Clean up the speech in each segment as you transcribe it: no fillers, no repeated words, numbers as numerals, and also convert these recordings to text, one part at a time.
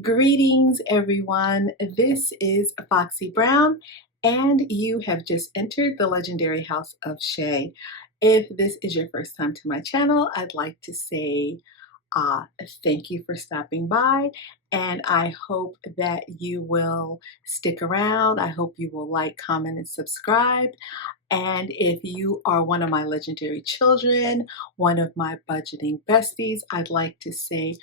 Greetings, everyone. This is Foxy Brown, and you have just entered the legendary house of Shay. If this is your first time to my channel, I'd like to say thank you for stopping by, and I hope that you will stick around. I hope you will like, comment, and subscribe. And if you are one of my legendary children, one of my budgeting besties, I'd like to say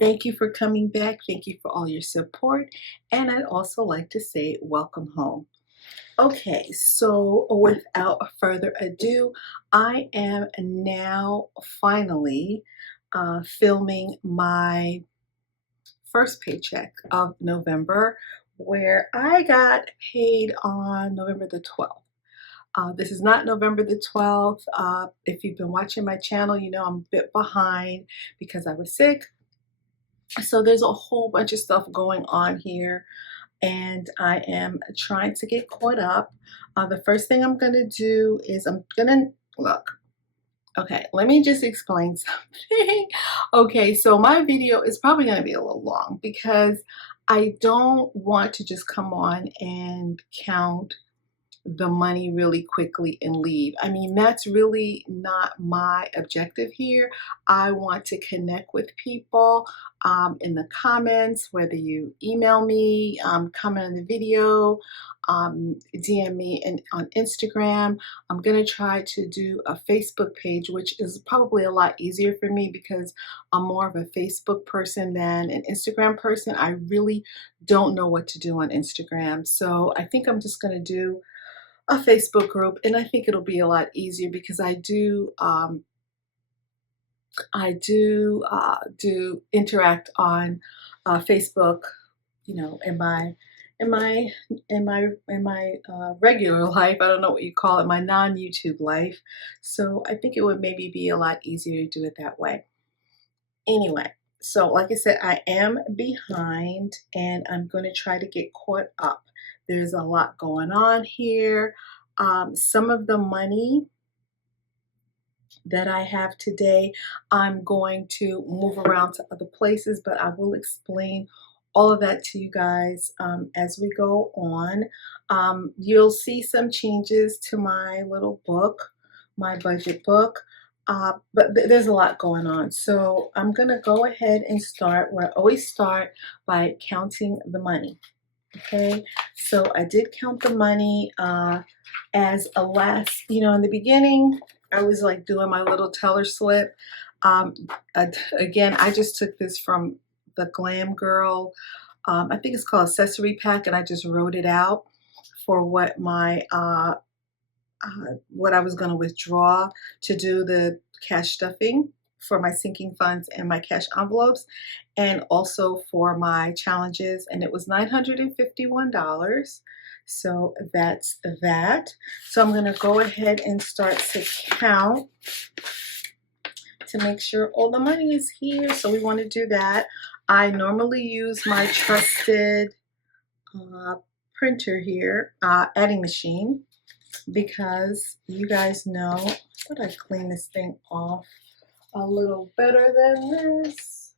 thank you for coming back. Thank you for all your support. And I'd also like to say welcome home. Okay, so without further ado, I am now finally filming my first paycheck of November, where I got paid on November the 12th. This is not November the 12th. If you've been watching my channel, you know I'm a bit behind because I was sick. So there's a whole bunch of stuff going on here, and I am trying to get caught up. The first thing I'm going to do is I'm going to look. Okay, let me just explain something. Okay, so my video is probably going to be a little long because I don't want to just come on and count the money really quickly and leave. I mean, that's really not my objective here. I want to connect with people in the comments, whether you email me, comment on the video, DM me on Instagram. I'm going to try to do a Facebook page, which is probably a lot easier for me because I'm more of a Facebook person than an Instagram person. I really don't know what to do on Instagram. So I think I'm just going to do a Facebook group, and I think it'll be a lot easier because I do interact on Facebook, you know, in my regular life. I don't know what you call it, my non-YouTube life. So I think it would maybe be a lot easier to do it that way. Anyway, so like I said, I am behind, and I'm going to try to get caught up. There's a lot going on here. Some of the money that I have today, I'm going to move around to other places, but I will explain all of that to you guys as we go on. You'll see some changes to my little book, my budget book, but there's a lot going on. So I'm going to go ahead and start where I always start, by counting the money. Okay, so I did count the money as a last, you know, in the beginning, I was like doing my little teller slip. Again, I just took this from the Glam Girl, I think it's called Accessory Pack, and I just wrote it out for what my, what I was going to withdraw to do the cash stuffing for my sinking funds and my cash envelopes, and also for my challenges, and it was $951. So that's that. So I'm going to go ahead and start to count to make sure all the money is here. So we want to do that. I normally use my trusted printer here, adding machine, because you guys know, could I clean this thing off a little better than this?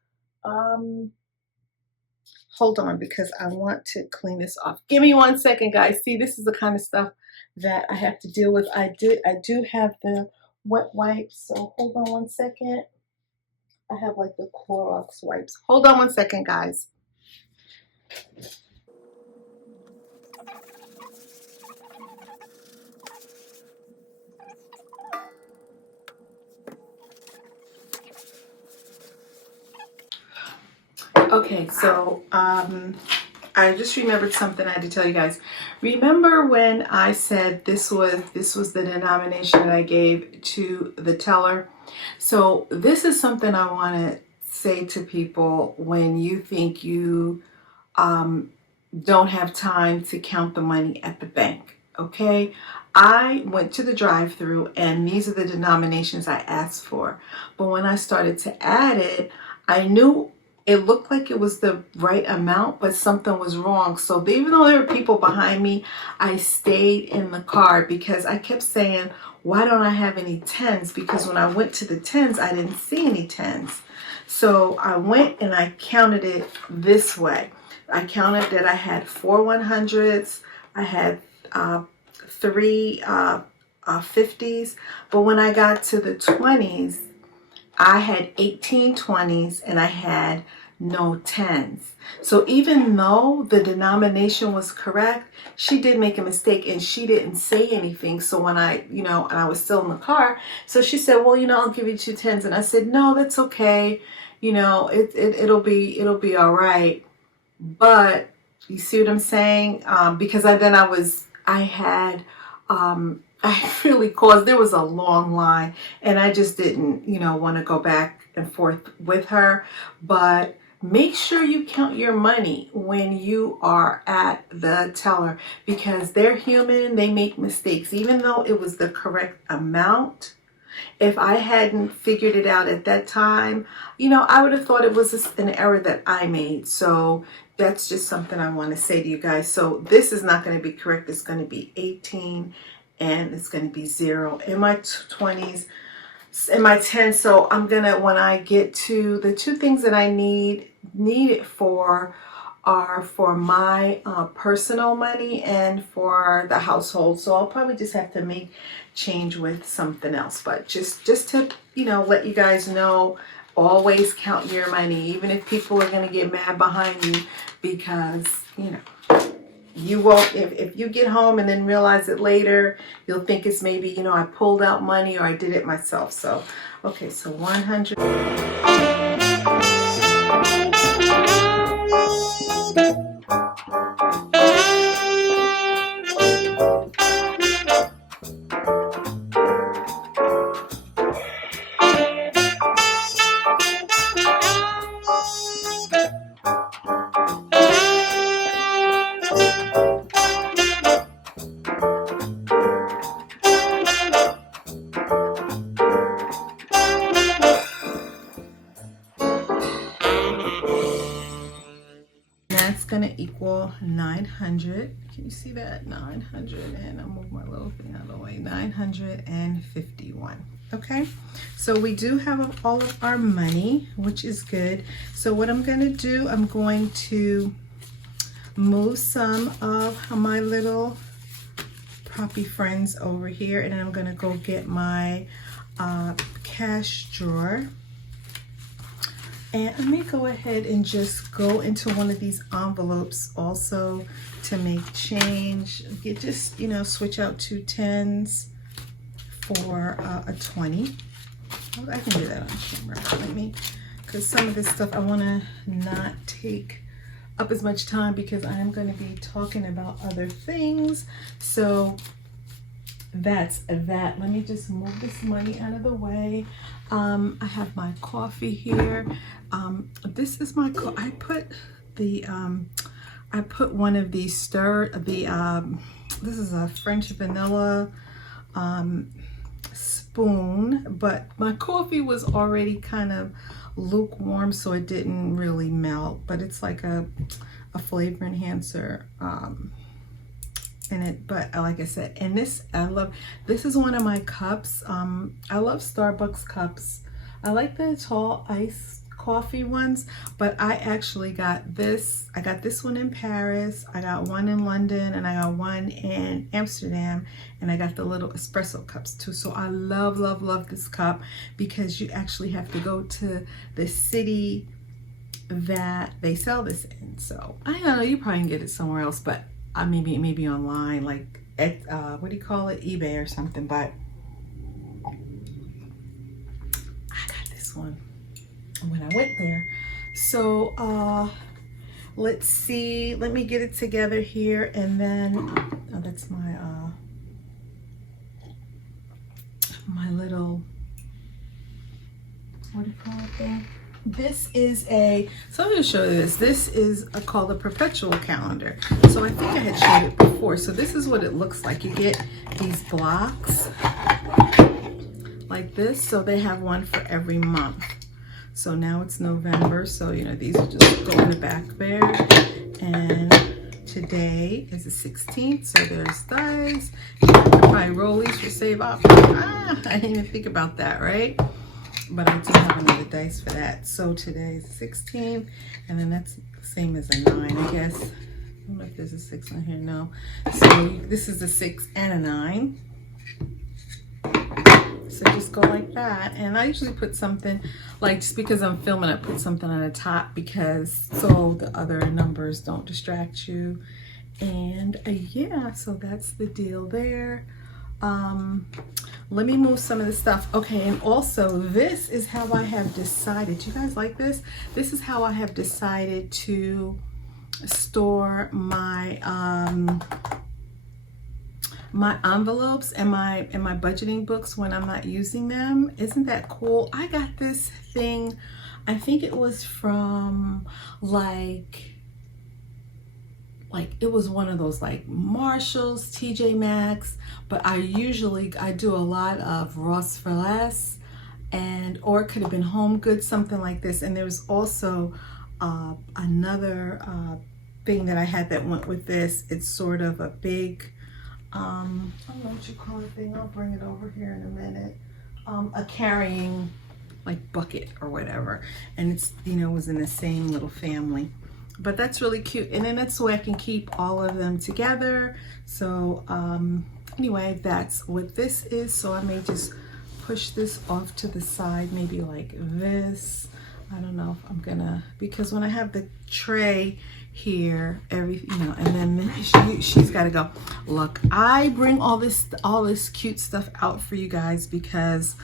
Hold on, because I want to clean this off. Give me 1 second, guys. See, this is the kind of stuff that I have to deal with. I do have the wet wipes, so hold on 1 second. I have like the Clorox wipes. Hold on 1 second, guys. Okay, so I just remembered something I had to tell you guys. Remember when I said this was the denomination that I gave to the teller? So this is something I want to say to people when you think you don't have time to count the money at the bank. Okay, I went to the drive-through, and these are the denominations I asked for. But when I started to add it, I knew it looked like it was the right amount, but something was wrong. So even though there were people behind me, I stayed in the car because I kept saying, why don't I have any tens? Because when I went to the tens, I didn't see any tens. So I went and I counted it this way. I counted that I had 4 100s, I had 3 50s, but when I got to the 20s, I had 18 20s and I had no 10s. So even though the denomination was correct, she did make a mistake and she didn't say anything. So when I, and I was still in the car, so she said, well, I'll give you 2 10s. And I said, no, that's okay. It'll be all right. But you see what I'm saying? Because I had, I really caused, there was a long line and I just didn't, want to go back and forth with her. But make sure you count your money when you are at the teller, because they're human, they make mistakes. Even though it was the correct amount, if I hadn't figured it out at that time, I would have thought it was an error that I made. So that's just something I want to say to you guys. So this is not going to be correct. It's going to be 18 and it's going to be 0 in my 20s, in my 10s. So I'm going to, when I get to the 2 things that I need it for, are for my personal money and for the household. So I'll probably just have to make change with something else. But just to let you guys know, always count your money, even if people are going to get mad behind you, because you won't, if you get home and then realize it later, you'll think it's maybe I pulled out money or I did it myself. So okay, so 100. That's going to equal 900. Can you see that? 900, and I'll move my little thing out of the way. 951. Okay, so we do have all of our money, which is good. So what I'm going to do, I'm going to move some of my little proppy friends over here, and then I'm going to go get my cash drawer. And let me go ahead and just go into one of these envelopes also to make change. Just switch out 2 10s for a 20. I can do that on camera. Because some of this stuff I want to not take up as much time, because I am going to be talking about other things. So that's that. Let me just move this money out of the way. I have my coffee here. This is my I put one of these this is a French vanilla spoon, but my coffee was already kind of lukewarm, so it didn't really melt, but it's like a flavor enhancer in it. But like I said, and this is one of my cups. I love Starbucks cups. I like the tall iced coffee ones, but I actually got this. I got this one in Paris, I got one in London, and I got one in Amsterdam, and I got the little espresso cups too. So I love this cup, because you actually have to go to the city that they sell this in. So I don't know, you probably can get it somewhere else, but maybe online, like at what do you call it, eBay or something. But I got this one when I went there. So let's see, let me get it together here, and then that's my my little, what do you call it thing? This is so I'm going to show you this. This is called a perpetual calendar. So I think I had showed it before. So this is what it looks like. You get these blocks like this. So they have one for every month. So now it's November. So, these will just go in the back there. And today is the 16th. So there's those. You can probably roll these for save up. I didn't even think about that, right? but I do have another dice for that. So today's 16, and then that's the same as a 9, I guess. I don't know if there's a 6 on here. No. So this is a 6 and a 9. So just go like that, and I usually put something, like, just because I'm filming, I put something on the top because so the other numbers don't distract you. And yeah, so that's the deal there. Let me move some of the stuff. Okay, and also this is how I have decided. Do you guys like this? This is how I have decided to store my my envelopes and my budgeting books when I'm not using them. Isn't that cool? I got this thing, I think it was from like it was one of those like Marshalls, TJ Maxx, but I do a lot of Ross for Less, and or it could have been Home Goods, something like this. And there was also another thing that I had that went with this. It's sort of a big I don't know what you call it thing. I'll bring it over here in a minute. A carrying like bucket or whatever, and it's, you know, was in the same little family. But that's really cute, and then that's so I can keep all of them together. So anyway, that's what this is. So I may just push this off to the side, maybe like this. I don't know if I'm gonna, because when I have the tray here, you know, and then she's got to go. Look, I bring all this cute stuff out for you guys because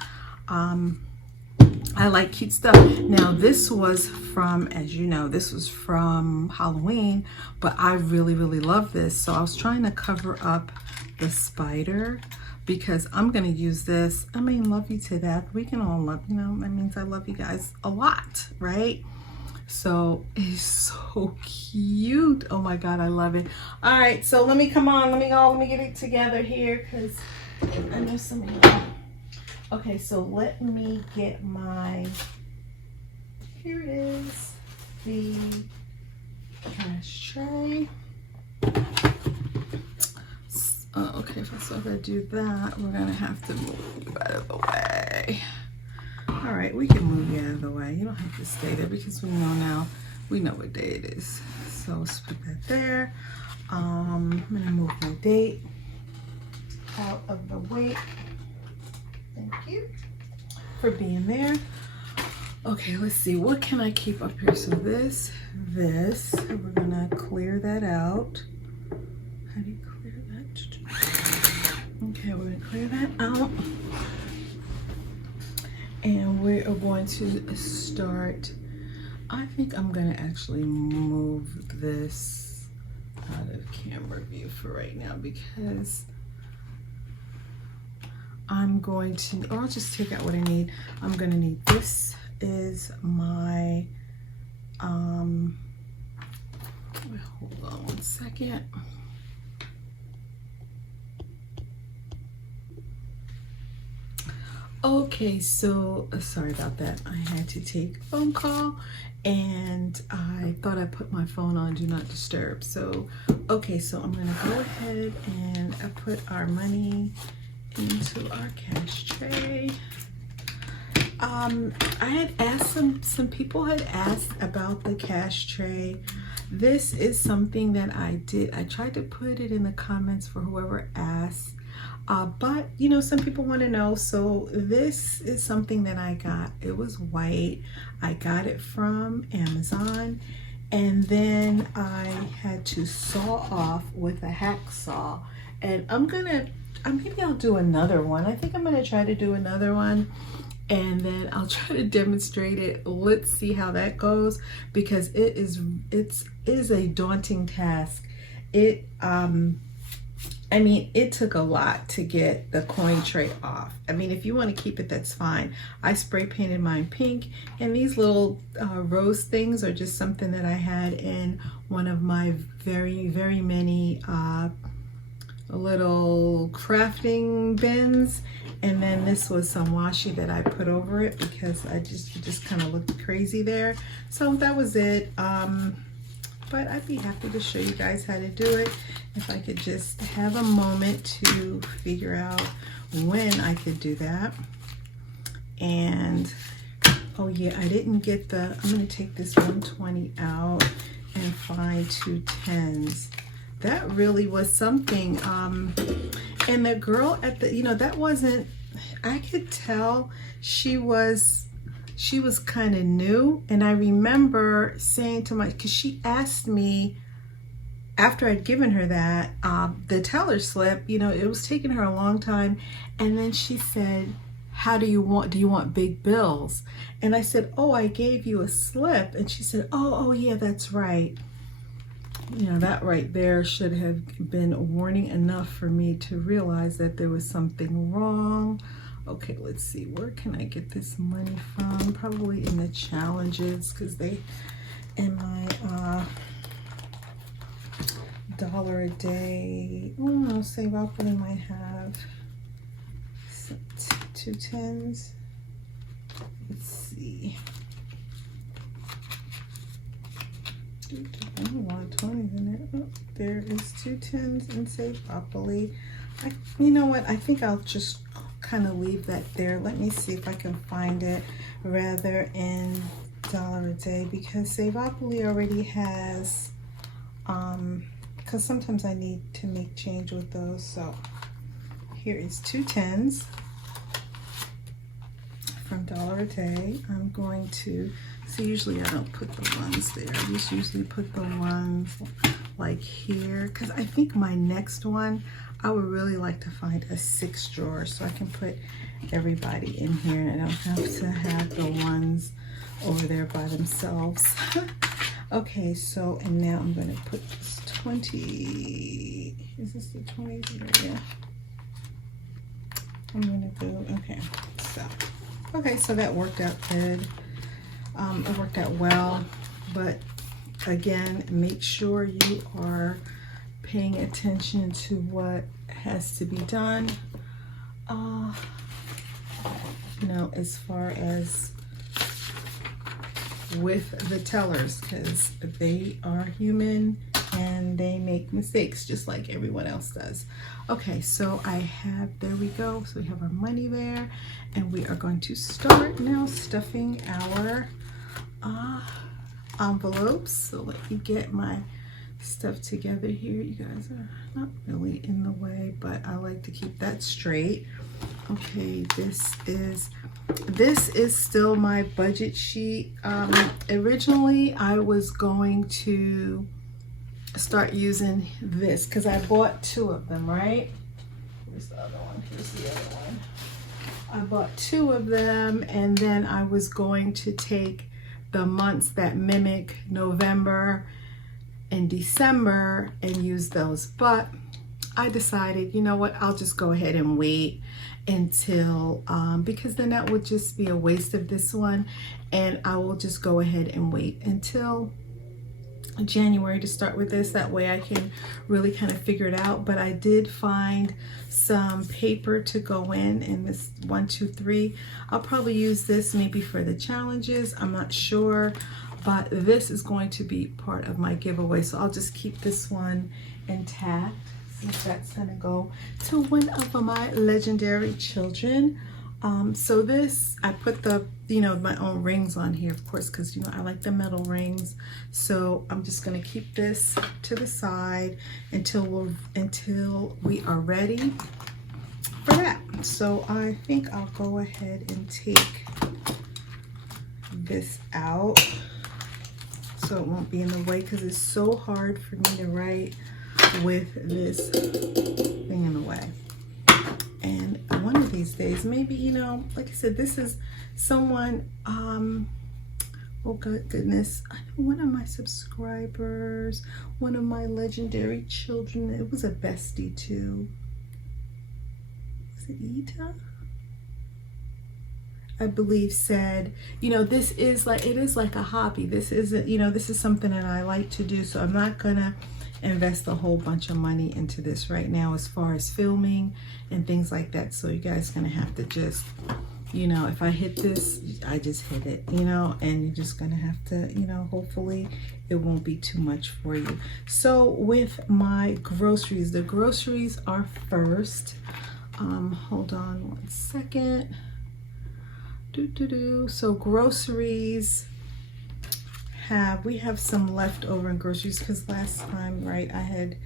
I like cute stuff. Now this was from, as you know, this was from Halloween, but I really love this. So I was trying to cover up the spider because I'm gonna use this. I mean, love you to death. We can all love, you know, that means I love you guys a lot, right? So it's so cute. Oh my God, I love it. All right, so let me let me get it together here because I know some of you. Okay, so let me get here it is, the cash tray. Okay, if I do that, we're gonna have to move you out of the way. All right, we can move you out of the way. You don't have to stay there because we know what day it is. So let's put that there. I'm gonna move my date out of the way. Thank you for being there. Okay, let's see, what can I keep up here? So this, we're gonna clear that out. How do you clear that? Okay, we're gonna clear that out. And we are going to start, I think I'm gonna actually move this out of camera view for right now because I'm going to, or I'll just take out what I need. I'm gonna need, this is my, wait, hold on one second. Okay, so sorry about that. I had to take a phone call and I thought I put my phone on Do Not Disturb. So, okay, so I'm gonna go ahead and put our money into our cash tray. I had asked some people had asked about the cash tray. This is something that I did. I tried to put it in the comments for whoever asked. But you know, some people want to know. So this is something that I got. It was white. I got it from Amazon, and then I had to saw off with a hacksaw. And maybe I'll do another one. I think I'm gonna try to do another one, and then I'll try to demonstrate it. Let's see how that goes, because it is a daunting task. I mean, it took a lot to get the coin tray off. I mean, if you want to keep it, that's fine. I spray painted mine pink, and these little rose things are just something that I had in one of my very many little crafting bins. And then this was some washi that I put over it because it just kind of looked crazy there. So that was it. But I'd be happy to show you guys how to do it if I could just have a moment to figure out when I could do that. And Oh yeah, I didn't get the, I'm gonna take this 120 out and find 2 10s. That really was something. And the girl at the, that wasn't, I could tell she was kind of new. And I remember saying to because she asked me after I'd given her that, the teller slip, it was taking her a long time. And then she said, do you want big bills? And I said, oh, I gave you a slip. And she said, oh yeah, that's right. That right there should have been warning enough for me to realize that there was something wrong. Okay, let's see, where can I get this money from? Probably in the challenges, because they, in my dollar a day, oh no, Save Operaly might have 2 10s. Let's see. A lot of 20s in there. Oh, there is 2 10s in Save Operaly. You know what? I think I'll just kind of leave that there. Let me see if I can find it rather in dollar a day, because Save Operaly already has, because sometimes I need to make change with those. So here is 2 10s from dollar a day. I'm going to, so usually I don't put the ones there. I just usually put the ones like here, because I think my next one, I would really like to find a 6 drawer so I can put everybody in here and I don't have to have the ones over there by themselves. Okay, so, and now I'm going to put this 20, is this the 20s? Yeah. I'm going to go, okay, so that worked out good. It worked out well, but again, make sure you are paying attention to what has to be done, as far as with the tellers, because they are human and they make mistakes just like everyone else does. Okay, so there we go. So we have our money there, and we are going to start now stuffing our envelopes. So let me get my stuff together here. You guys are not really in the way, but I like to keep that straight. Okay, this is still my budget sheet. Originally I was going to start using this because I bought 2 of them, right? Here's the other one. Here's the other one. I bought 2 of them, and then I was going to take the months that mimic November and December and use those, but I decided, you know what, I'll just go ahead and wait until because then that would just be a waste of this one, and I will just go ahead and wait until January to start with this. That way I can really kind of figure it out. But I did find some paper to go in this 1, 2, 3. I'll probably use this maybe for the challenges, I'm not sure, but this is going to be part of my giveaway, so I'll just keep this one intact since that's gonna go to one of my legendary children. So this, I put the my own rings on here, of course, because I like the metal rings. So I'm just gonna keep this to the side until we are ready for that. So I think I'll go ahead and take this out so it won't be in the way, because it's so hard for me to write with this thing in the way. And one of these days, maybe, like I said, this is someone, oh goodness, I know one of my subscribers, one of my legendary children, it was a bestie too. Was it Ita? I believe said, this is like, it is like a hobby. This isn't, this is something that I like to do. So I'm not gonna invest a whole bunch of money into this right now as far as filming and things like that. So you guys gonna have to just, if I hit this, I just hit it, and you're just gonna have to, hopefully it won't be too much for you. So with my groceries, the groceries are first. Hold on one second. So groceries, we have some leftover in groceries because last time, right, I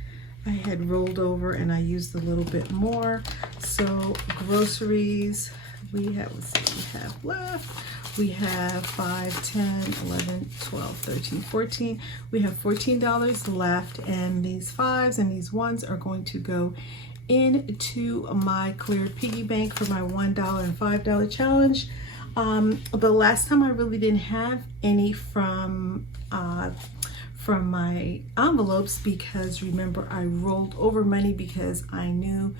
had rolled over and I used a little bit more. So groceries, we have, let's see what we have left. We have 5, 10, 11, 12, 13, 14. We have $14 left, and these 5s and these 1s are going to go into my Clear Piggy Bank for my $1 and $5 challenge. The last time I really didn't have any from my envelopes because remember I rolled over money because I knew,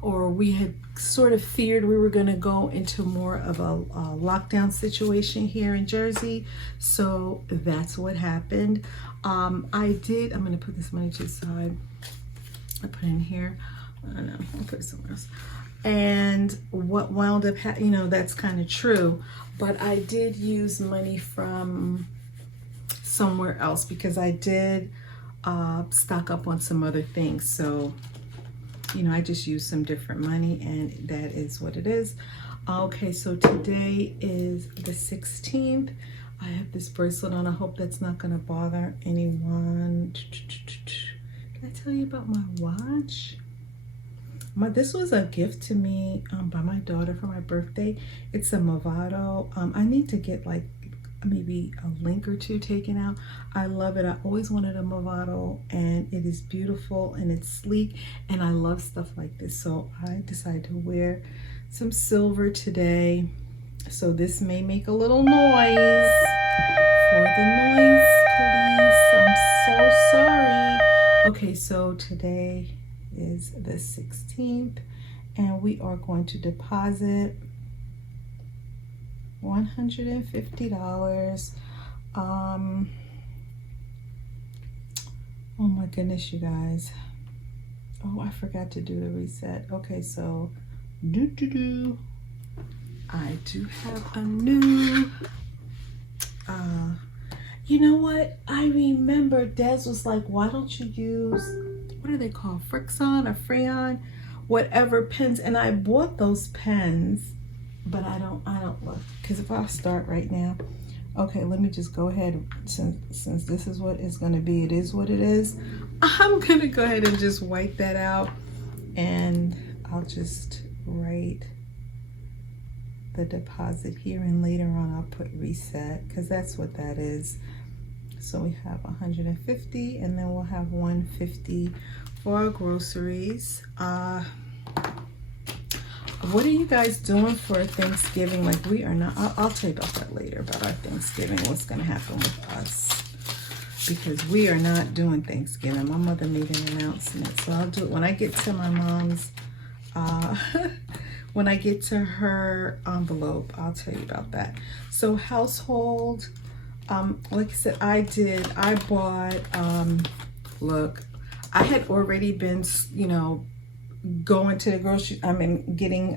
or we had sort of feared we were going to go into more of a lockdown situation here in Jersey. So that's what happened. I'm going to put this money to the side. I put it in here. I don't know, I'll put it somewhere else. And what wound up, that's kind of true, but I did use money from somewhere else because I did stock up on some other things. So, I just used some different money, and that is what it is. Okay, so today is the 16th. I have this bracelet on. I hope that's not going to bother anyone. Did I tell you about my watch? This was a gift to me by my daughter for my birthday. It's a Movado. I need to get like maybe a link or two taken out. I love it. I always wanted a Movado, and it is beautiful and it's sleek, and I love stuff like this. So I decided to wear some silver today. So this may make a little noise. For the noise police, I'm so sorry. Okay, so today is the 16th, and we are going to deposit $150. Oh my goodness, you guys. Oh, I forgot to do the reset. Okay, so I do have a new you know what? I remember Des was like, why don't you use, what are they called? Frixon or Freon? Whatever pens. And I bought those pens, but I don't look. Because if I start right now, okay, let me just go ahead. Since this is what it's going to be, it is what it is. I'm going to go ahead and just wipe that out. And I'll just write the deposit here, and later on I'll put reset, because that's what that is. So we have 150, and then we'll have 150 for our groceries. What are you guys doing for Thanksgiving? Like, we are not, I'll tell you about that later, about our Thanksgiving, what's going to happen with us, because we are not doing Thanksgiving. My mother made an announcement, so I'll do it when I get to my mom's when I get to her envelope. I'll tell you about that. So household, like I said, I bought, look, I had already been, going to the grocery, getting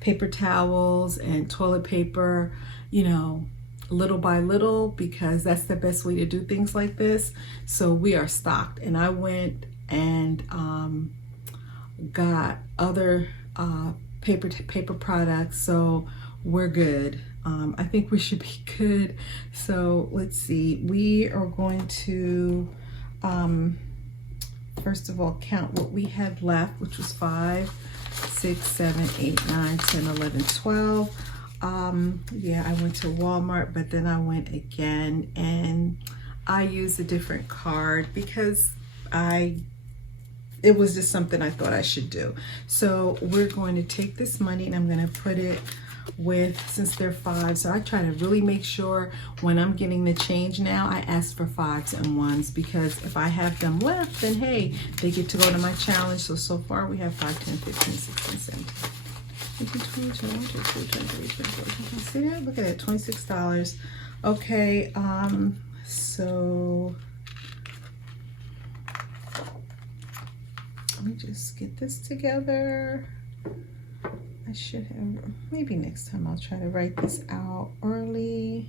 paper towels and toilet paper, little by little, because that's the best way to do things like this. So we are stocked, and I went and got other paper products, so we're good. I think we should be good. So let's see, we are going to first of all count what we had left, which was 5, 6, 7, 8, 9, 10, 11, 12. Yeah, I went to Walmart, but then I went again and I used a different card because it was just something I thought I should do. So we're going to take this money and I'm going to put it with, since they're 5, so I try to really make sure when I'm getting the change now, I ask for 5s and 1s, because if I have them left, then hey, they get to go to my challenge. So far we have 5, 10, 15, 16, 17, 18, 20, 21, 22, 23, 24, 25. See that? Look at that, $26. Okay, so let me just get this together. I should have, maybe next time I'll try to write this out early,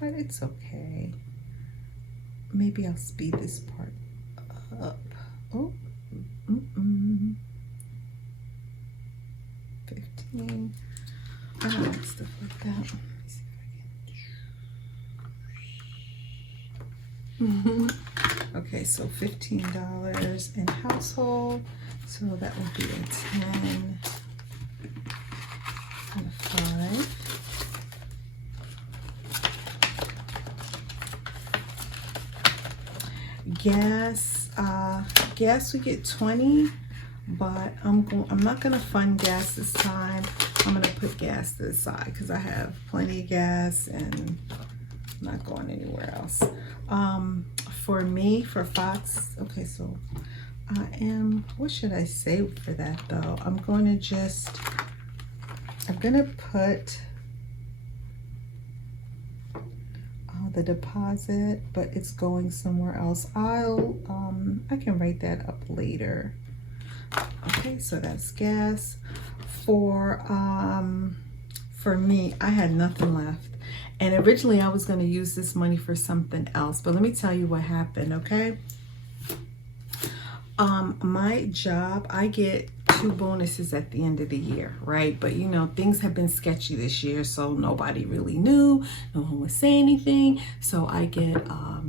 but it's okay. Maybe I'll speed this part up. Oh, 15, mean, I don't like stuff like that. Okay, so $15 in household, so that would be a 10 and a 5. Gas we get 20, but I'm not gonna fund gas this time. I'm gonna put gas to the side because I have plenty of gas and I'm not going anywhere else. For me, for Fox, okay, so what should I say for that though? I'm gonna put the deposit, but it's going somewhere else. I can write that up later. Okay, so that's gas. For me, I had nothing left. And originally I was going to use this money for something else, but let me tell you what happened, okay? My job, I get 2 bonuses at the end of the year, right? But you know, things have been sketchy this year, so nobody really knew. No one was saying anything. So I get a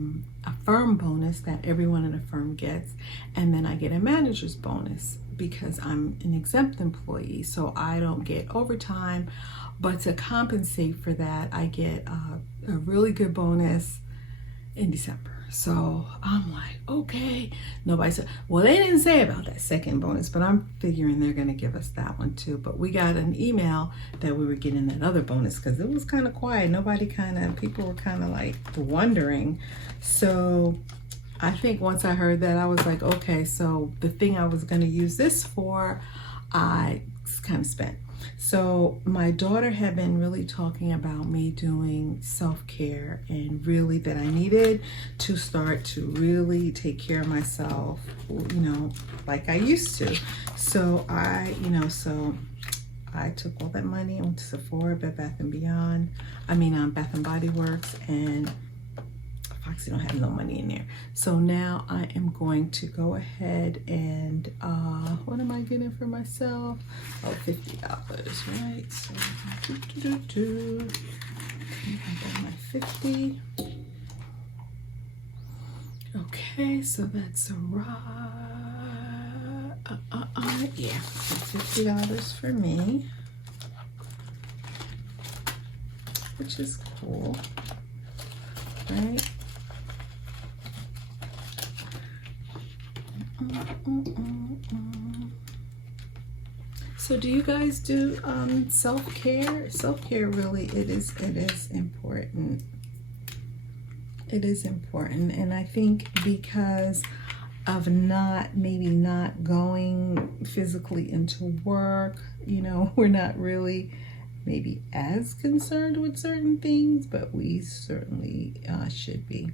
firm bonus that everyone in the firm gets, and then I get a manager's bonus because I'm an exempt employee, so I don't get overtime. But to compensate for that, I get a really good bonus in December. So I'm like, okay. Nobody said, well, they didn't say about that second bonus, but I'm figuring they're going to give us that one too. But we got an email that we were getting that other bonus because it was kind of quiet. People were kind of like wondering. So I think once I heard that, I was like, okay, so the thing I was going to use this for, I kind of spent. So my daughter had been really talking about me doing self-care and really that I needed to start to really take care of myself, you know, like I used to. So I took all that money and went to Sephora, Bath and Body Works, and Foxy don't have no money in there. So now I am going to go ahead and what am I getting for myself? Oh, $50, right? So I got my 50. Okay, so that's yeah, $50 for me, which is cool, right? So do you guys do self-care? Self-care really, it is important. It is important, and I think because of maybe not going physically into work, you know, we're not really maybe as concerned with certain things, but we certainly should be.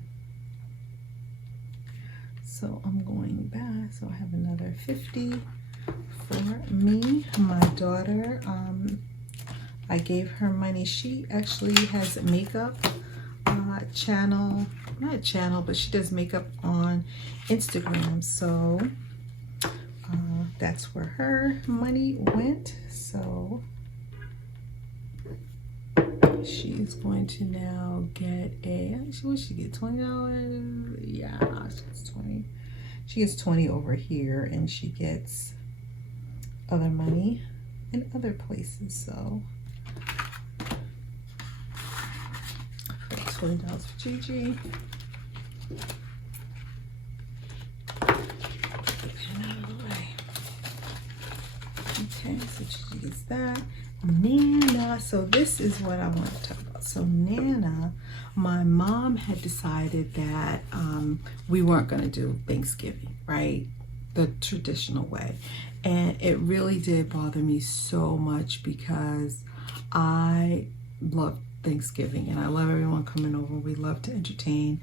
So I'm going back, so I have another 50 for me. My daughter, I gave her money. She actually has a makeup channel, not a channel, but she does makeup on Instagram. So that's where her money went. So she's going to now get what she get, $20? Yeah, she gets 20. She gets 20 over here, and she gets other money in other places. So $20 for Gigi. Put the pen out of the way. Okay, so Gigi gets that. Nana, so this is what I want to talk about. So Nana, my mom had decided that we weren't going to do Thanksgiving, right? The traditional way. And it really did bother me so much because I love Thanksgiving and I love everyone coming over. We love to entertain.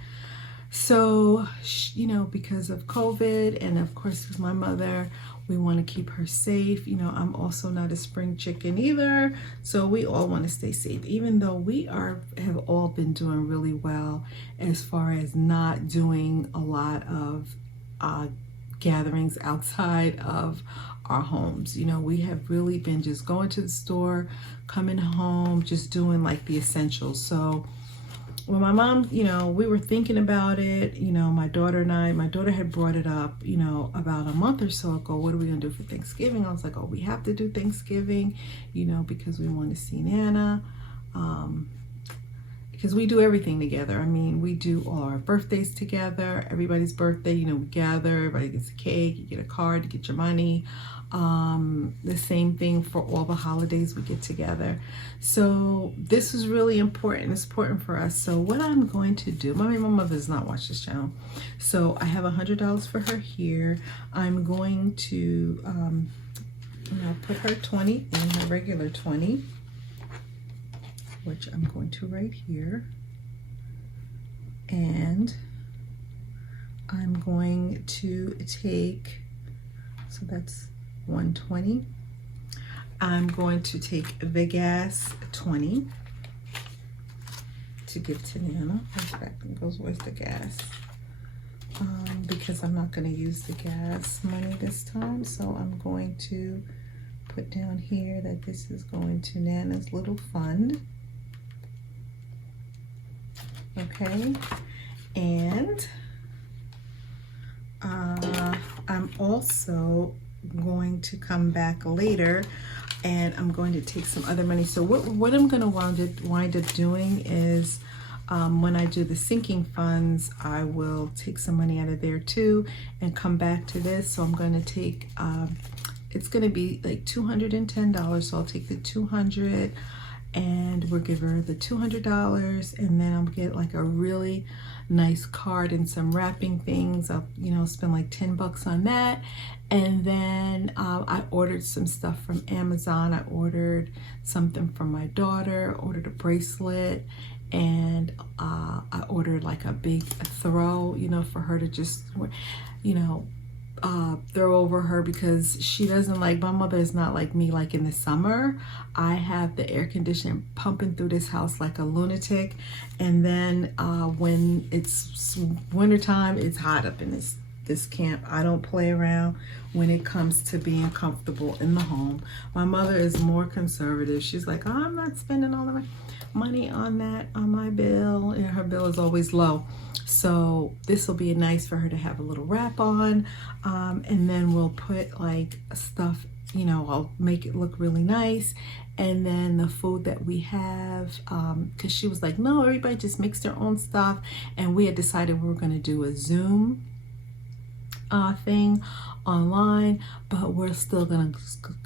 So, you know, because of COVID and of course with my mother, we want to keep her safe. You know, I'm also not a spring chicken either. So we all want to stay safe, even though we have all been doing really well as far as not doing a lot of gatherings outside of our homes. You know, we have really been just going to the store, coming home, just doing like the essentials. So when my mom, you know, we were thinking about it, you know, my daughter had brought it up, you know, about a month or so ago. What are we gonna do for Thanksgiving? I was like, oh, we have to do Thanksgiving, you know, because we want to see Nana. Because we do everything together. I mean, we do all our birthdays together. Everybody's birthday, you know, we gather, everybody gets a cake, you get a card, you get your money. The same thing for all the holidays we get together. So this is really important. It's important for us. So what I'm going to do, my mother does not watch this channel. So I have $100 for her here. I'm going to, you know, put her 20 in her regular 20. Which I'm going to write here, and I'm going to take, so that's 120. I'm going to take the gas 20 to give to Nana. Where's the gas? Because I'm not going to use the gas money this time, so I'm going to put down here that this is going to Nana's little fund. Okay, and I'm also going to come back later and I'm going to take some other money. So what I'm going to wind up doing is when I do the sinking funds, I will take some money out of there too and come back to this. So I'm going to take, it's going to be like $210. So I'll take the 200 and we'll give her the $200, and then I'll get like a really nice card and some wrapping things. I'll, you know, spend like 10 bucks on that. And then I ordered some stuff from Amazon. I ordered something from my daughter, ordered a bracelet, and I ordered like a big throw, you know, for her to just, you know, throw over her, because she doesn't like, my mother is not like me. Like in the summer, I have the air conditioning pumping through this house like a lunatic, and then when it's wintertime, it's hot up in this camp. I don't play around when it comes to being comfortable in the home. My mother is more conservative. She's like, oh, I'm not spending all of my money on that, on my bill, and her bill is always low. So this will be nice for her to have a little wrap on, and then we'll put like stuff, you know, I'll make it look really nice. And then the food that we have, because she was like, no, everybody just makes their own stuff. And we had decided we were going to do a Zoom thing online, but we're still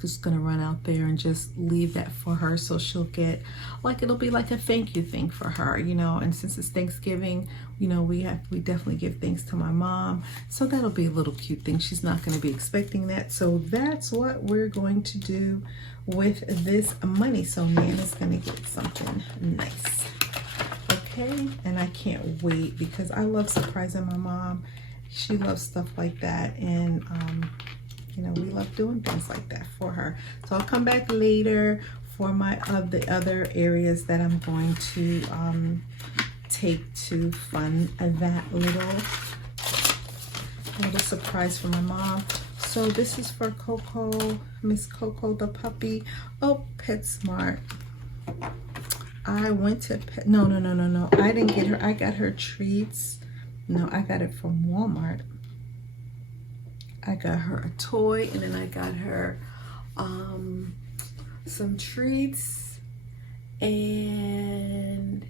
just gonna run out there and just leave that for her, so she'll get like, it'll be like a thank you thing for her, you know. And since it's Thanksgiving, you know, we definitely give thanks to my mom, so that'll be a little cute thing. She's not going to be expecting that, so that's what we're going to do with this money. So Nana's gonna get something nice, okay? And I can't wait, because I love surprising my mom. She loves stuff like that, and you know, we love doing things like that for her. So I'll come back later for my the other areas that I'm going to take to fund that little surprise for my mom. So this is for Coco, Miss Coco the puppy. Oh, PetSmart. I went to no. I didn't get her. I got her treats. No, I got it from Walmart. I got her a toy, and then I got her some treats, and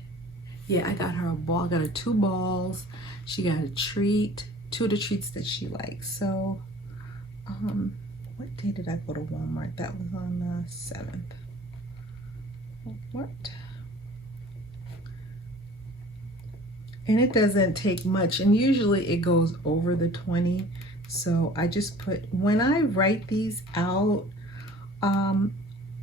yeah, I got her a ball. I got her 2 balls. She got a treat, 2 of the treats that she likes. So what day did I go to Walmart? That was on the 7th. What? And it doesn't take much, and usually it goes over the 20. So I just put, when I write these out,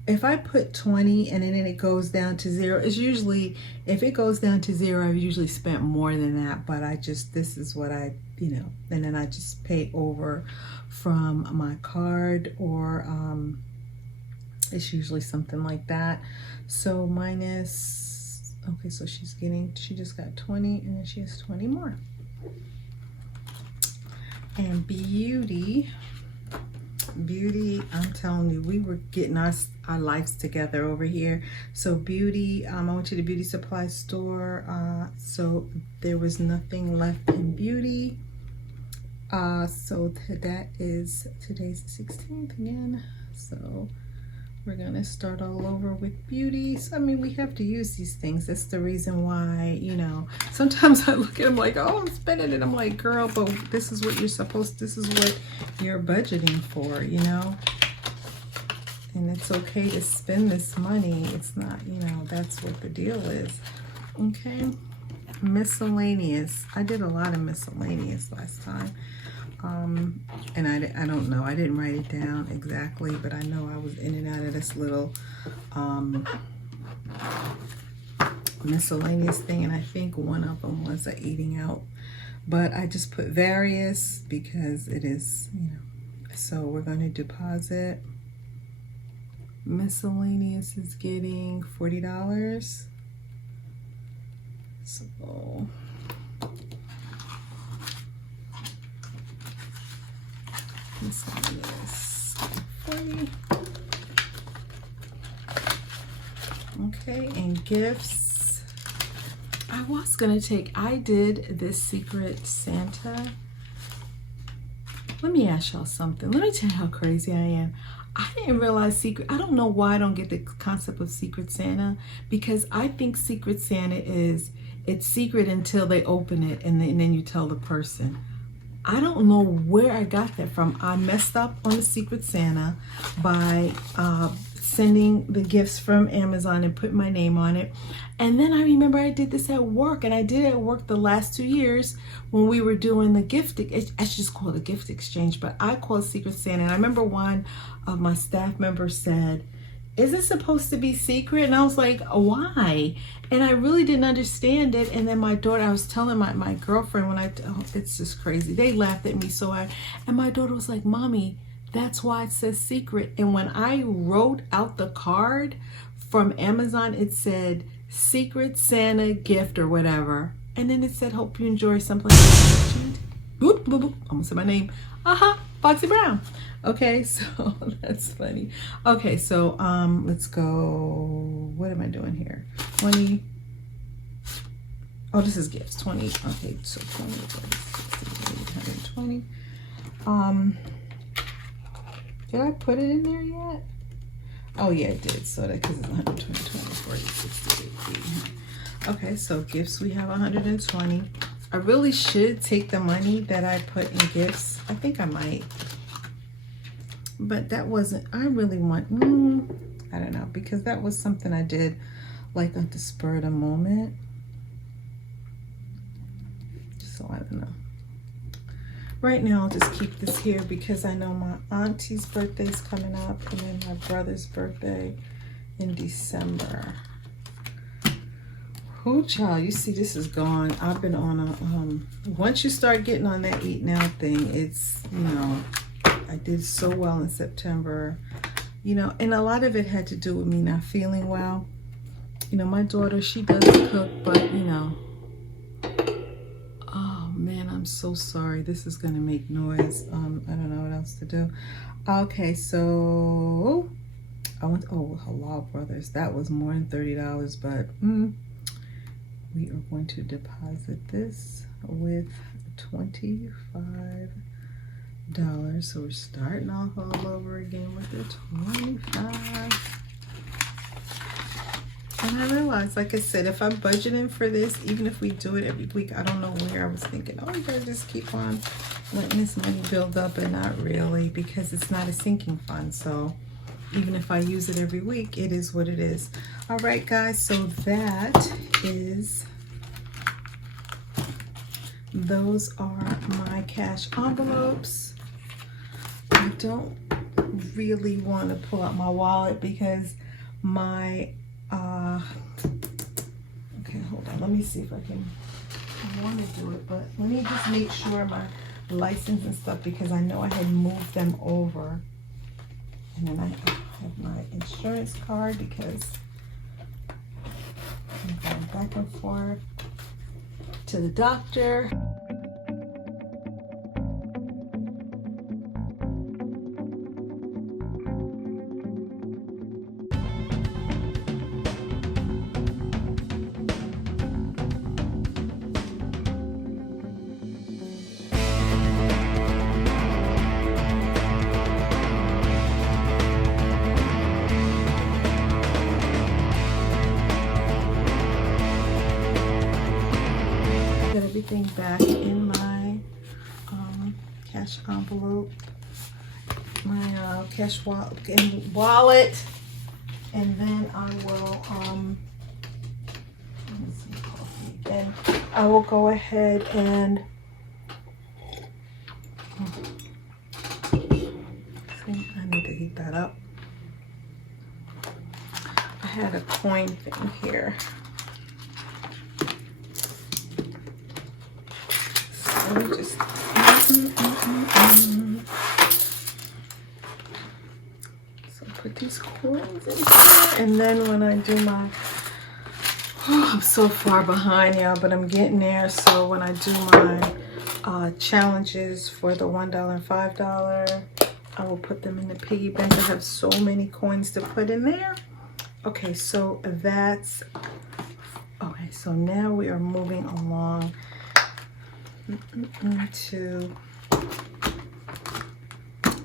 if I put 20 and then it goes down to 0, it's usually, if it goes down to 0, I've usually spent more than that, but I just, this is what I, you know, and then I just pay over from my card, or it's usually something like that. So minus, okay, so she just got 20, and then she has 20 more. And Beauty, Beauty, I'm telling you, we were getting our lives together over here. So beauty, I went to the beauty supply store, so there was nothing left in beauty. So that is, today's the 16th again, so we're gonna start all over with beauty. So I mean, we have to use these things. That's the reason why, you know, sometimes I look at them like, oh, I'm spending it. I'm like, girl, but this is what you're supposed, this is what you're budgeting for, you know? And it's okay to spend this money. It's not, you know, that's what the deal is. Okay, miscellaneous. I did a lot of miscellaneous last time. And I don't know, I didn't write it down exactly, but I know I was in and out of this little miscellaneous thing, and I think one of them was a eating out, but I just put various because it is, you know. So we're going to deposit. Miscellaneous is getting $40. So miscellaneous 40. Okay, and gifts. I did this Secret Santa. Let me ask y'all something. Let me tell you how crazy I am. I didn't realize I don't know why I don't get the concept of Secret Santa, because I think Secret Santa it's secret until they open it and then you tell the person. I don't know where I got that from. I messed up on the Secret Santa by sending the gifts from Amazon and putting my name on it. And then I remember I did this at work, and I did it at work the last 2 years when we were doing the gift, I should just call it a gift exchange, but I call it Secret Santa. And I remember one of my staff members said, is it supposed to be secret? And I was like, why? And I really didn't understand it. And then my daughter, I was telling my girlfriend when it's just crazy. They laughed at me so hard. And my daughter was like, Mommy, that's why it says secret. And when I wrote out the card from Amazon, it said Secret Santa gift or whatever. And then it said, hope you enjoy something. Boop, boop, boop. Almost said my name. Foxy Brown. Okay, so that's funny. Okay, so let's go. What am I doing here? 20. Oh, this is gifts. 20. Okay, so 20, 120. Did I put it in there yet? Oh yeah, I did. So that, because it's 120, 20, 40, 60, 80. Okay, so gifts, we have 120. I really should take the money that I put in gifts. I think I might. But that wasn't, I really want, I don't know, because that was something I did like at the spur of the moment. So I don't know. Right now, I'll just keep this here because I know my auntie's birthday is coming up, and then my brother's birthday in December. Whoo, child, you see this is gone. I've been on a, once you start getting on that eat now thing, it's, you know, I did so well in September, you know, and a lot of it had to do with me not feeling well. You know, my daughter, she does cook, but, you know, oh man, I'm so sorry. This is going to make noise. I don't know what else to do. Okay, so I went, oh, Halal Brothers. That was more than $30, but we are going to deposit this with $25. So we're starting off all over again with the 25. And I realized, like I said, if I'm budgeting for this, even if we do it every week, I don't know where I was thinking, oh, you gotta just keep on letting this money build up, and not really, because it's not a sinking fund. So even if I use it every week, it is what it is. All right, guys, so that is, those are my cash envelopes. I don't really want to pull out my wallet because my okay, hold on, let me see if I can, I want to do it, but let me just make sure my license and stuff, because I know I had moved them over. And then I have my insurance card because I'm going back and forth to the doctor. everything back in my cash envelope, my cash wallet, and then I will let me see, coffee. Then I will go ahead and see, I need to heat that up. I had a coin thing here. So let me just so put these coins in here, and then when I do my I'm so far behind, y'all, but I'm getting there. So when I do my challenges for the $1 and $5, I will put them in the piggy bank. I have so many coins to put in there. Okay, so that's okay. So now we are moving along to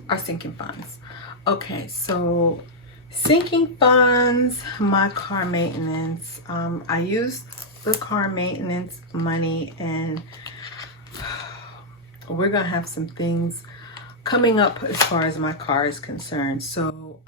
our sinking funds. Okay, so sinking funds, my car maintenance. I used the car maintenance money, and we're gonna have some things coming up as far as my car is concerned. So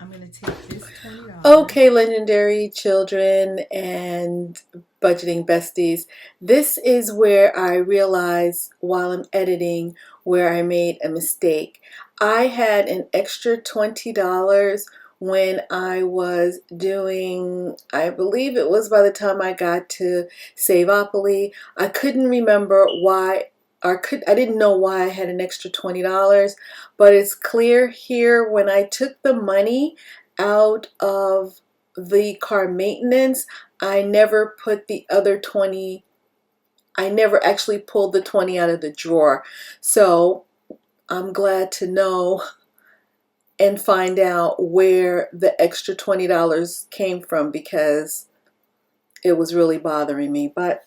I'm gonna take this $20. Okay, legendary children and budgeting besties, this is where I realize while I'm editing where I made a mistake. I had an extra $20 when I was doing, I believe it was by the time I got to Saveopoly. I couldn't remember why, I didn't know why I had an extra $20, but it's clear here when I took the money out of the car maintenance, I never put the other 20, I never actually pulled the 20 out of the drawer. So I'm glad to know and find out where the extra $20 came from, because it was really bothering me. But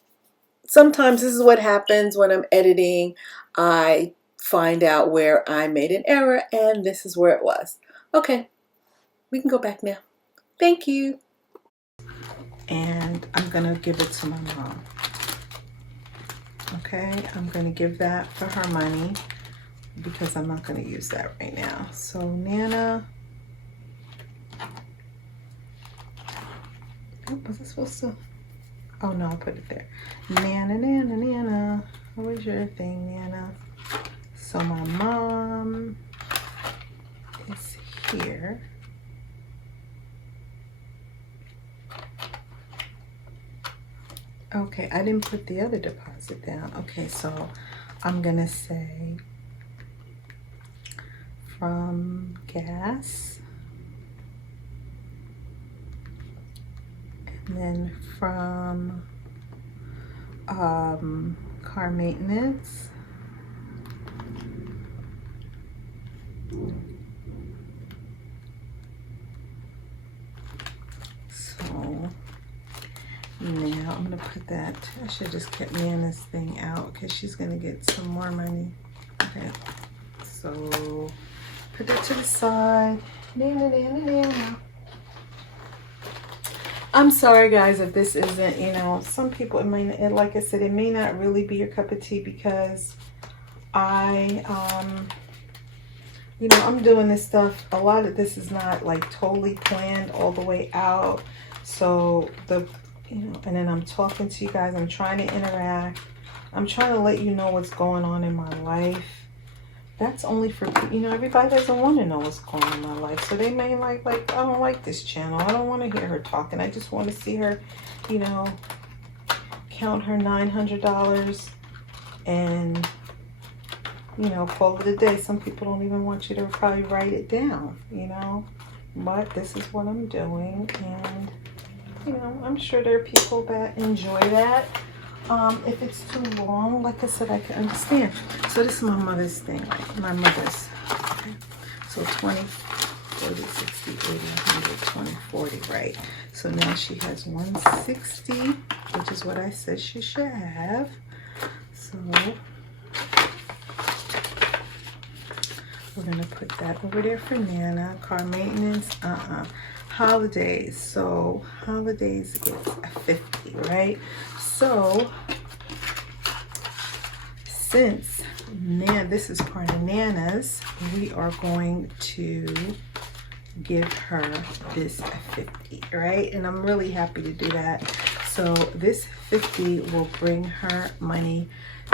sometimes this is what happens when I'm editing. I find out where I made an error, and this is where it was. Okay, we can go back now. Thank you. And I'm gonna give it to my mom. Okay, I'm gonna give that for her money because I'm not gonna use that right now. So Nana, oh, was I supposed to? Oh no, I put it there. Nana, Nana, Nana. What was your thing, Nana? So my mom is here. Okay, I didn't put the other deposit down. Okay, so I'm gonna say from gas, and then from car maintenance, so now I'm gonna put that, I should just kept Nana's thing out because she's gonna get some more money. Okay, so put that to the side. Nana, Nana, Nana. I'm sorry guys if this isn't, you know, some people, it may, like I said, it may not really be your cup of tea, because I you know, I'm doing this stuff, a lot of this is not like totally planned all the way out. So the, you know, and then I'm talking to you guys, I'm trying to interact, I'm trying to let you know what's going on in my life. That's only for, you know, everybody doesn't want to know what's going on in my life. So they may like, I don't like this channel. I don't want to hear her talking. I just want to see her, you know, count her $900 and, you know, call it a day. Some people don't even want you to probably write it down, you know. But this is what I'm doing. And, you know, I'm sure there are people that enjoy that. If it's too long, like I said, I can understand. So this is my mother's thing, like my mother's. Okay. So 20, 40, 60, 80, 100, 20, 40, right? So now she has 160, which is what I said she should have. So we're gonna put that over there for Nana. Car maintenance, holidays. So holidays is 50, right? So since this is part of Nana's, we are going to give her this 50, right? And I'm really happy to do that. So this 50 will bring her money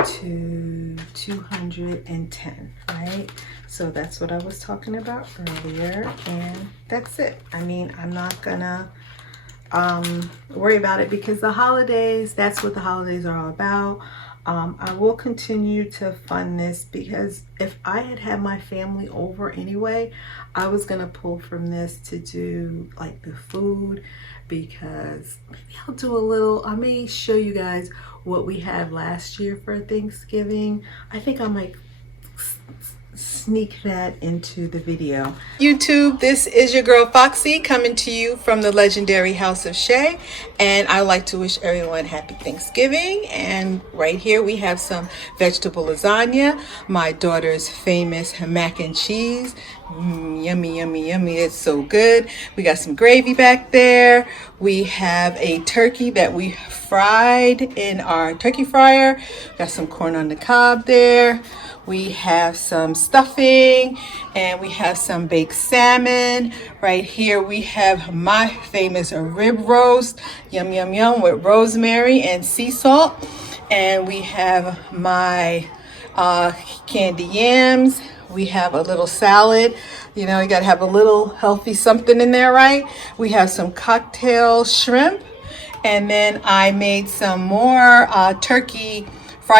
to 210, right? So that's what I was talking about earlier, and that's it. I mean, I'm not gonna worry about it because the holidays, that's what the holidays are all about. I will continue to fund this because if I had my family over anyway, I was gonna pull from this to do like the food, because maybe I'll do a little, I may show you guys what we had last year for Thanksgiving. I think I might sneak that into the video. YouTube, this is your girl Foxy coming to you from the legendary House of Shay, and I would like to wish everyone happy Thanksgiving. And right here we have some vegetable lasagna, my daughter's famous mac and cheese. Yummy, yummy, yummy. It's so good. We got some gravy back there. We have a turkey that we fried in our turkey fryer. Got some corn on the cob there. We have some stuffing, and we have some baked salmon. Right here we have my famous rib roast, yum yum yum, with rosemary and sea salt. And we have my candy yams. We have a little salad. You know, you gotta have a little healthy something in there, right? We have some cocktail shrimp, and then I made some more fried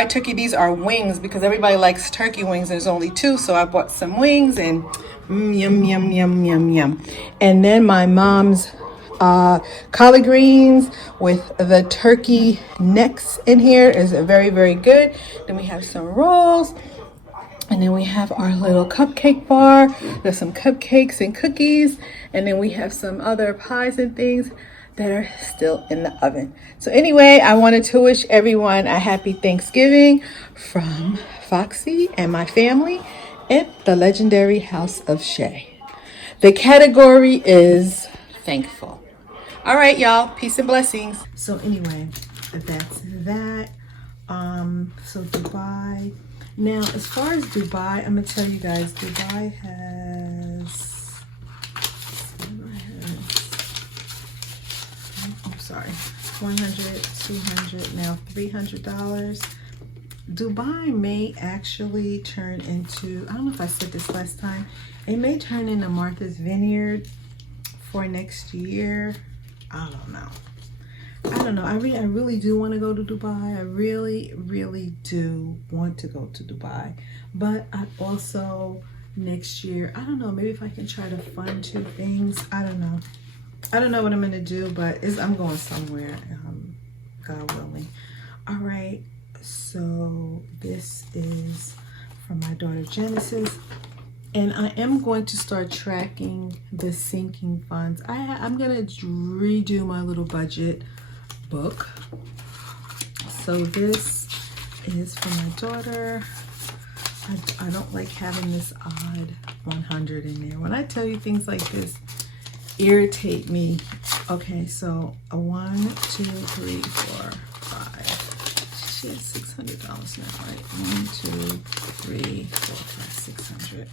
turkey. These are wings because everybody likes turkey wings. There's only 2, so I bought some wings, and yum, yum, yum, yum, yum. And then my mom's collard greens with the turkey necks in here is very, very good. Then we have some rolls. And then we have our little cupcake bar. There's some cupcakes and cookies. And then we have some other pies and things that are still in the oven. So anyway, I wanted to wish everyone a happy Thanksgiving from Foxy and my family at the legendary House of Shay. The category is thankful. All right, y'all. Peace and blessings. So anyway, that's that. So Dubai. Now, as far as Dubai, I'm gonna tell you guys, Dubai has, I'm sorry, 100, 200, now $300. Dubai may actually turn into, I don't know if I said this last time, it may turn into Martha's Vineyard for next year. I don't know. I really do want to go to Dubai. I really, really do want to go to Dubai. But I also, next year, I don't know, maybe if I can try to fund 2 things. I don't know. I don't know what I'm going to do, but I'm going somewhere, God willing. All right, so this is from my daughter Genesis. And I am going to start tracking the sinking funds. I'm going to redo my little budget book. So this is for my daughter. I don't like having this odd 100 in there. When I tell you things like this irritate me. Okay, so a 1, 2, 3, 4, 5. She has $600 now, right? 1, 2, 3, 4, 5, 600.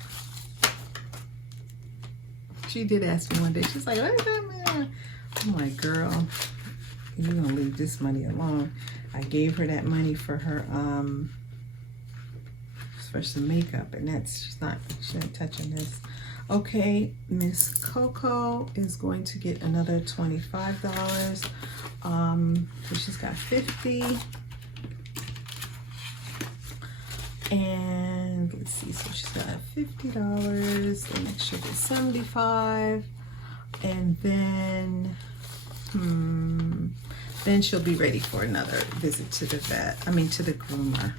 She did ask me one day. She's like, "What is that, man?" I'm like, "Girl, you're gonna leave this money alone." I gave her that money for her for some makeup, and she's not touching this. Okay, Miss Coco is going to get another $25. So she's got 50. And let's see, so she's got $50. The next should be 75. And then she'll be ready for another visit to the vet. I mean, to the groomer.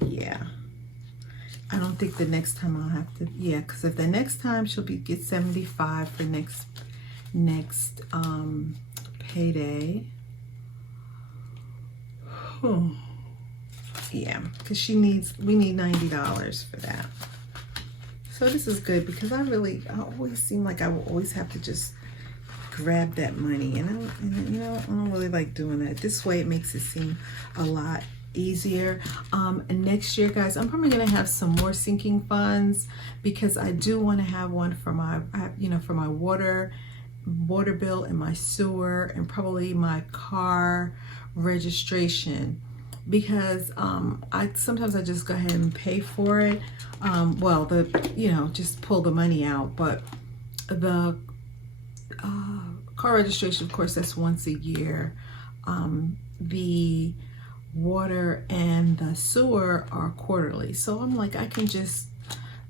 Yeah. I don't think the next time I'll have to, yeah, because if the next time she'll get 75 for next payday. Yeah, because we need $90 for that. So this is good because I always seem like I will always have to just grab that money, and I don't really like doing that. This way it makes it seem a lot easier. Next year, guys, I'm probably gonna have some more sinking funds because I do want to have one for my, for my water bill and my sewer and probably my car registration, because sometimes I just go ahead and pay for it. Well, just pull the money out, but the car registration, of course, that's once a year. The water and the sewer are quarterly, so I'm like, I can just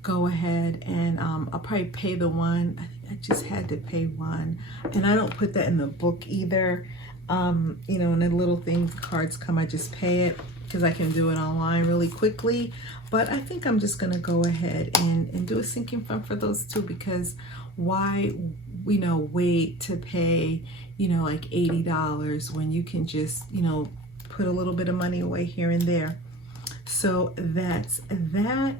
go ahead and I'll probably pay the one. I just had to pay one, and I don't put that in the book either. And the little things, cards come, I just pay it because I can do it online really quickly. But I think I'm just gonna go ahead and do a sinking fund for those two, because why wait to pay like $80 when you can just put a little bit of money away here and there. So that's that.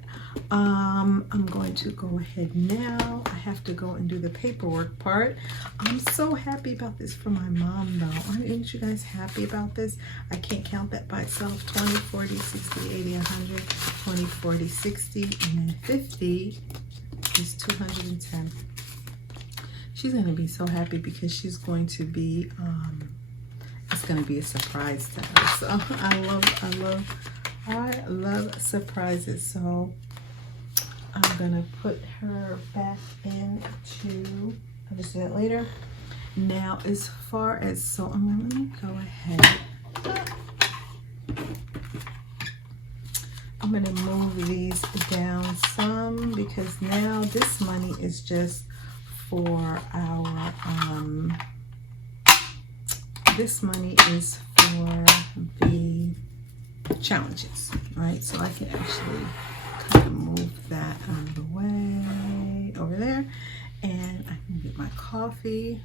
I'm going to go ahead now. I have to go and do the paperwork part. I'm so happy about this for my mom though. Aren't you guys happy about this? I can't count that by itself. 20, 40, 60, 80, 100, 20, 40, 60, and then 50 is 210. She's going to be so happy because she's going to be, it's going to be a surprise to her. So I love surprises. So I'm gonna put her back into, I'll just do that later. Now, as far as, so I'm gonna go ahead. I'm gonna move these down some, because now this money is just for our, this money is for the challenges, right? So I can actually kind of move that out of the way over there, and I can get my coffee.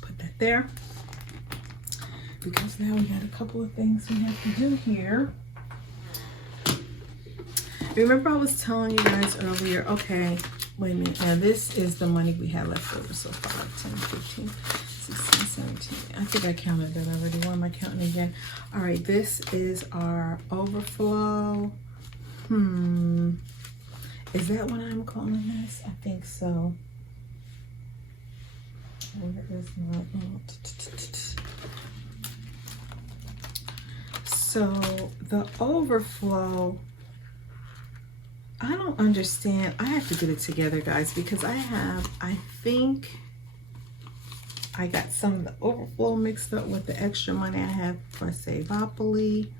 Put that there, because now we got a couple of things we have to do here. Remember I was telling you guys earlier, okay, wait a minute, now this is the money we had left over so far, 10, 15, 16, 17. I think I counted that already. Why am I counting again? All right, this is our overflow. Is that what I'm calling this? I think so. Where is my... So the overflow, I don't understand. I have to get it together, guys, because I think I got some of the overflow mixed up with the extra money I have for Savopoly.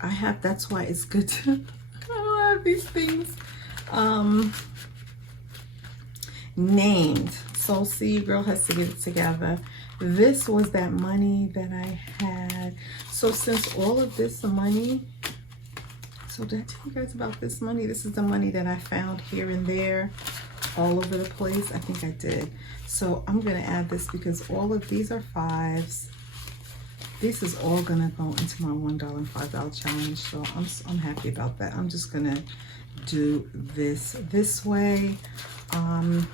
That's why it's good to, I don't have these things named. So see, girl has to get it together. This was that money that I had. So since all of this money, so did I tell you guys about this money? This is the money that I found here and there, all over the place. I think I did. So I'm gonna add this because all of these are fives. This is all gonna go into my $1 and $5 challenge. So I'm happy about that. I'm just gonna do this way. Oh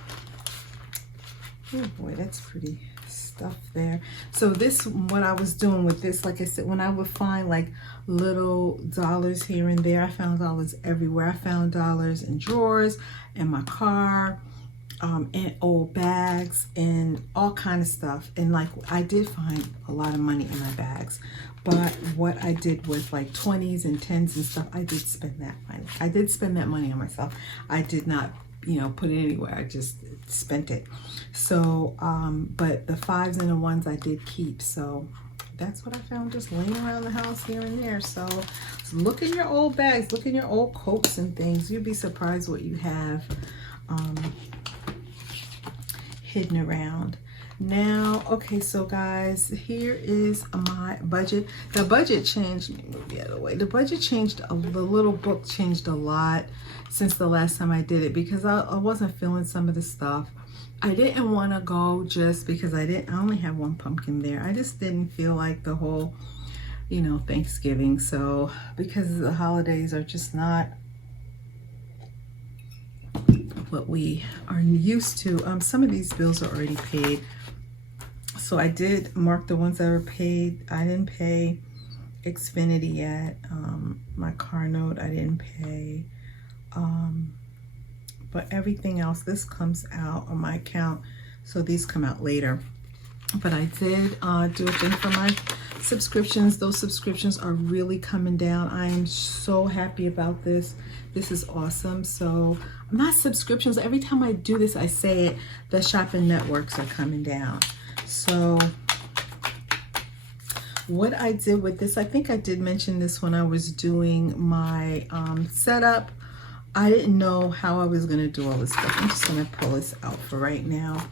boy, that's pretty stuff there. So this, what I was doing with this, like I said, when I would find like little dollars here and there, I found dollars everywhere. I found dollars in drawers, in my car, and old bags and all kind of stuff. And like I did find a lot of money in my bags, but what I did with like 20s and 10s and stuff, I did spend that money. I did spend that money on myself. I did not, put it anywhere. I just spent it. So but the 5s and the 1s I did keep. So that's what I found just laying around the house here and there. So look in your old bags, look in your old coats and things. You'd be surprised what you have hidden around. Now, okay, so guys, here is my budget. The budget changed, let me move the other way. The budget changed, the little book changed a lot since the last time I did it, because I wasn't feeling some of the stuff. I didn't want to go just because I only have one pumpkin there. I just didn't feel like the whole, Thanksgiving. So because the holidays are just not what we are used to. Some of these bills are already paid. So I did mark the ones that were paid. I didn't pay Xfinity yet. My car note I didn't pay. But everything else, this comes out on my account. So these come out later. But I did do a thing for my subscriptions. Those subscriptions are really coming down. I am so happy about this. This is awesome. So my subscriptions, every time I do this, I say it, the shopping networks are coming down. So what I did with this, I think I did mention this when I was doing my setup. I didn't know how I was going to do all this stuff. I'm just going to pull this out for right now.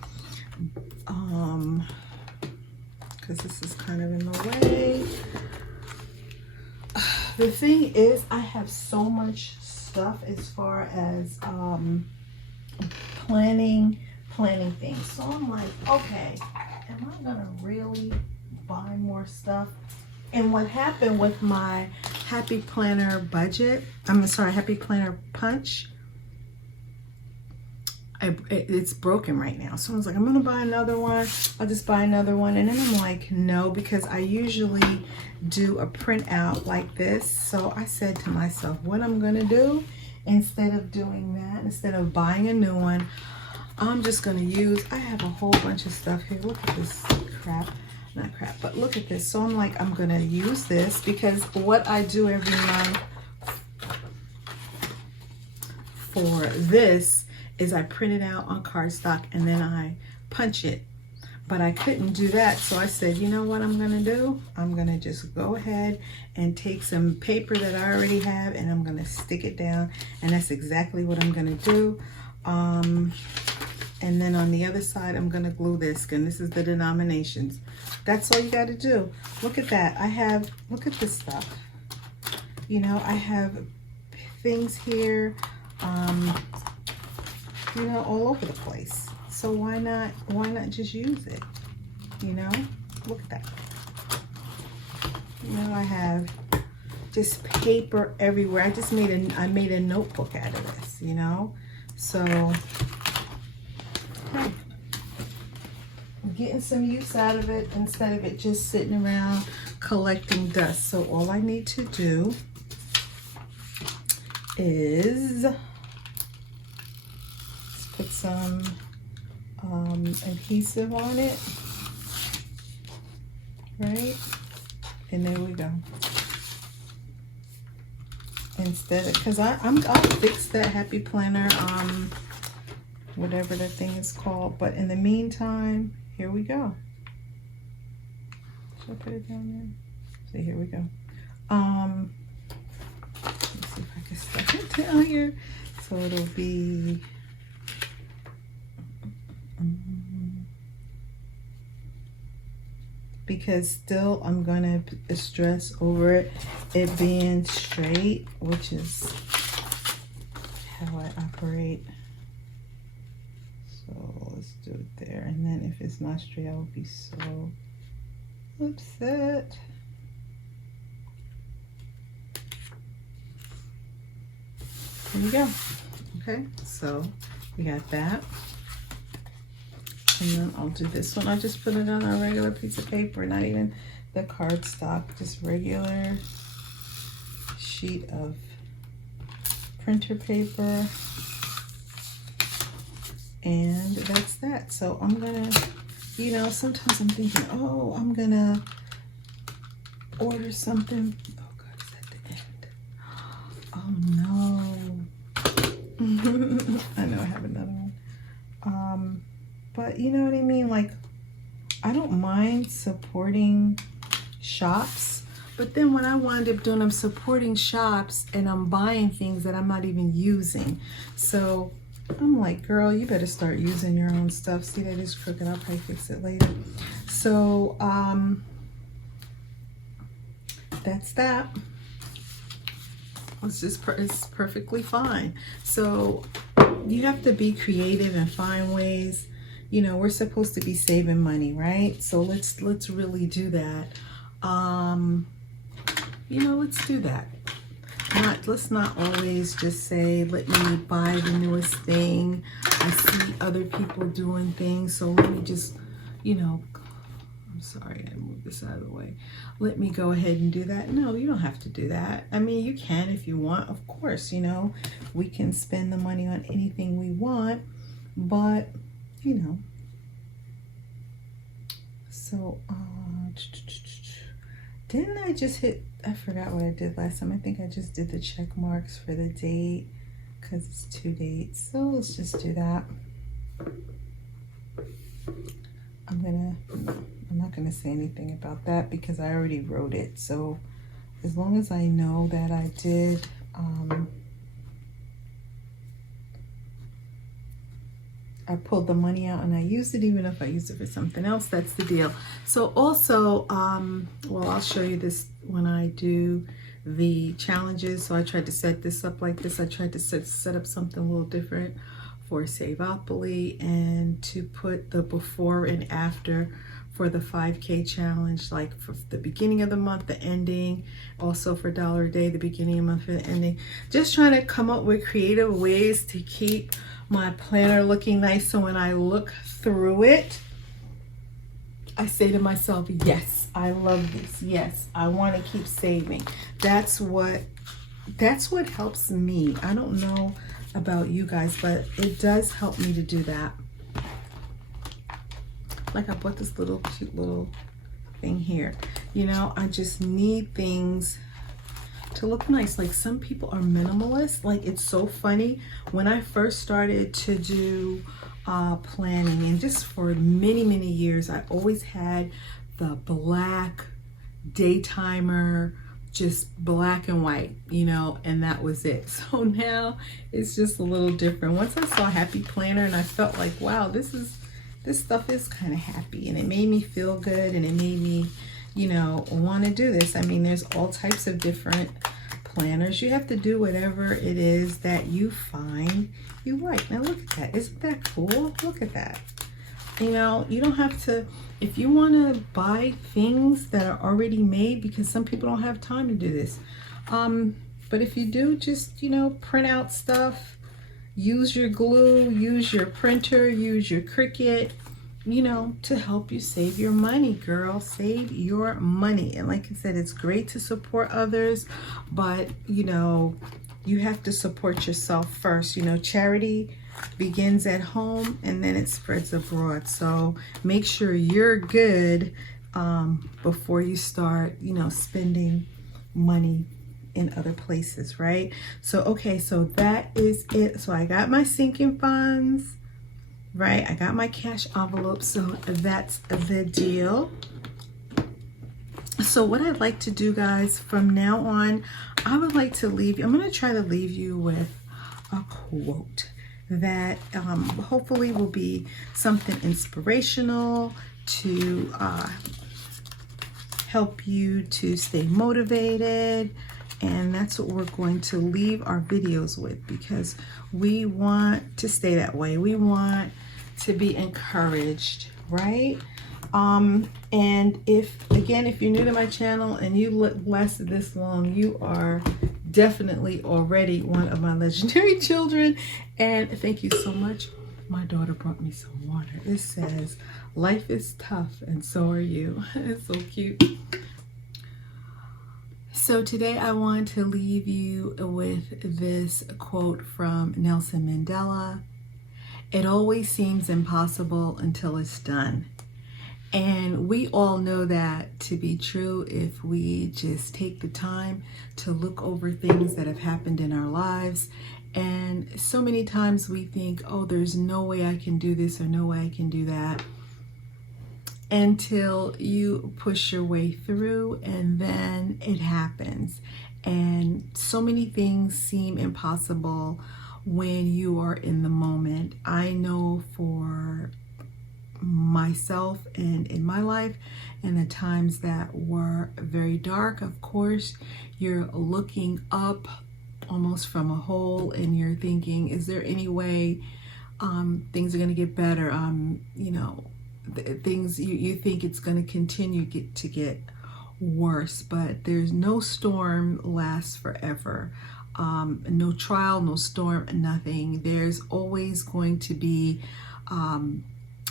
Because this is kind of in the way. The thing is, I have so much stuff as far as planning things. So I'm like, okay, am I gonna really buy more stuff? And what happened with my Happy Planner budget, Happy Planner punch, it's broken right now. So I was like, I'm gonna buy another one. I'll just buy another one. And then I'm like, no, because I usually do a printout like this. So I said to myself, what I'm gonna do, instead of doing that, instead of buying a new one, I'm just gonna use, I have a whole bunch of stuff here. Look at this crap. Not crap, but look at this. So I'm like, I'm gonna use this, because what I do every month for this is I print it out on cardstock and then I punch it. But I couldn't do that, so I said, you know what I'm gonna do? I'm gonna just go ahead and take some paper that I already have and I'm gonna stick it down, and that's exactly what I'm gonna do. And then on the other side, I'm gonna glue this, and this is the denominations. That's all you gotta do. Look at that. Look at this stuff. You know, I have things here, you know, all over the place. So why not just use it? You know, look at that. You know, I have just paper everywhere. I made a notebook out of this, you know. So hey, I'm getting some use out of it instead of it just sitting around collecting dust. So all I need to do is put some adhesive on it, right? And there we go. Instead, because I'll fix that Happy Planner, whatever that thing is called. But in the meantime, here we go. Should I put it down there? See, here we go. Let's see if I can stuff it down here. So it'll be because still I'm gonna stress over it being straight, which is how I operate. So let's do it there, and then if it's not straight, I will be so upset. There we go. Okay, so we got that. And then I'll do this one. I'll just put it on a regular piece of paper, not even the cardstock, just regular sheet of printer paper. And that's that. So I'm gonna, you know, sometimes I'm thinking, oh, I'm gonna order something. Oh God, is that the end? Oh no. I know I have another one. But you know what I mean? Like, I don't mind supporting shops, but then when I wind up doing, I'm supporting shops and I'm buying things that I'm not even using. So I'm like, girl, you better start using your own stuff. See, that is crooked. I'll probably fix it later. So that's that. It's perfectly fine. So you have to be creative and find ways. You know, we're supposed to be saving money, right? So let's really do that. You know, let's do that. Let's not always just say, let me buy the newest thing. I see other people doing things, so let me just, you know, I'm sorry, I moved this out of the way. Let me go ahead and do that. No, you don't have to do that. I mean, you can if you want, of course, you know, we can spend the money on anything we want, but, you know. So, didn't I just hit, I forgot what I did last time. I think I just did the check marks for the date because it's 2 dates. So let's just do that. I'm not gonna say anything about that because I already wrote it. So as long as I know that I did, I pulled the money out and I used it, even if I used it for something else, that's the deal. So also, well, I'll show you this when I do the challenges. So I tried to set this up like this. I tried to set up something a little different for Saveopoly and to put the before and after for the 5K challenge, like for the beginning of the month, the ending, also for $1 a day, the beginning of the month, the ending. Just trying to come up with creative ways to keep my planner looking nice, so when I look through it, I say to myself, yes, I love this. Yes, I want to keep saving. That's what helps me. I don't know about you guys, but it does help me to do that. Like I bought this little cute little thing here. You know, I just need things to look nice. Like some people are minimalist. Like it's so funny. When I first started to do planning, and just for many, many years, I always had the black daytimer, just black and white, you know, and that was it. So now it's just a little different. Once I saw Happy Planner and I felt like, wow, this stuff is kind of happy, and it made me feel good, and it made me, you know, want to do this. I mean, there's all types of different planners. You have to do whatever it is that you find you like. Now look at that. Isn't that cool? Look at that. You know, you don't have to, if you want to buy things that are already made, because some people don't have time to do this. But if you do, just, you know, print out stuff, use your glue, use your printer, use your Cricut, you know, to help you save your money, girl. Save your money. And like I said, it's great to support others, but, you know, you have to support yourself first. You know, charity begins at home and then it spreads abroad. So make sure you're good before you start, you know, spending money in other places, right? So, okay, so that is it. So I got my sinking funds, right? I got my cash envelope, so that's the deal. So what I'd like to do, guys, from now on, I would like to leave you, I'm going to try to leave you with a quote that hopefully will be something inspirational to help you to stay motivated. And that's what we're going to leave our videos with, because we want to stay that way. We want to be encouraged, right? And if you're new to my channel and you lasted this long, you are definitely already one of my legendary children. And thank you so much. My daughter brought me some water. It says, life is tough and so are you. It's so cute. So today I want to leave you with this quote from Nelson Mandela. It always seems impossible until it's done. And we all know that to be true if we just take the time to look over things that have happened in our lives. And so many times we think, oh, there's no way I can do this or no way I can do that, until you push your way through and then it happens. And so many things seem impossible when you are in the moment. I know for myself and in my life, and the times that were very dark, of course, you're looking up almost from a hole and you're thinking, is there any way things are going to get better? You know, things you think it's going to continue to get worse, but there's no storm lasts forever. No trial, no storm, nothing. There's always going to be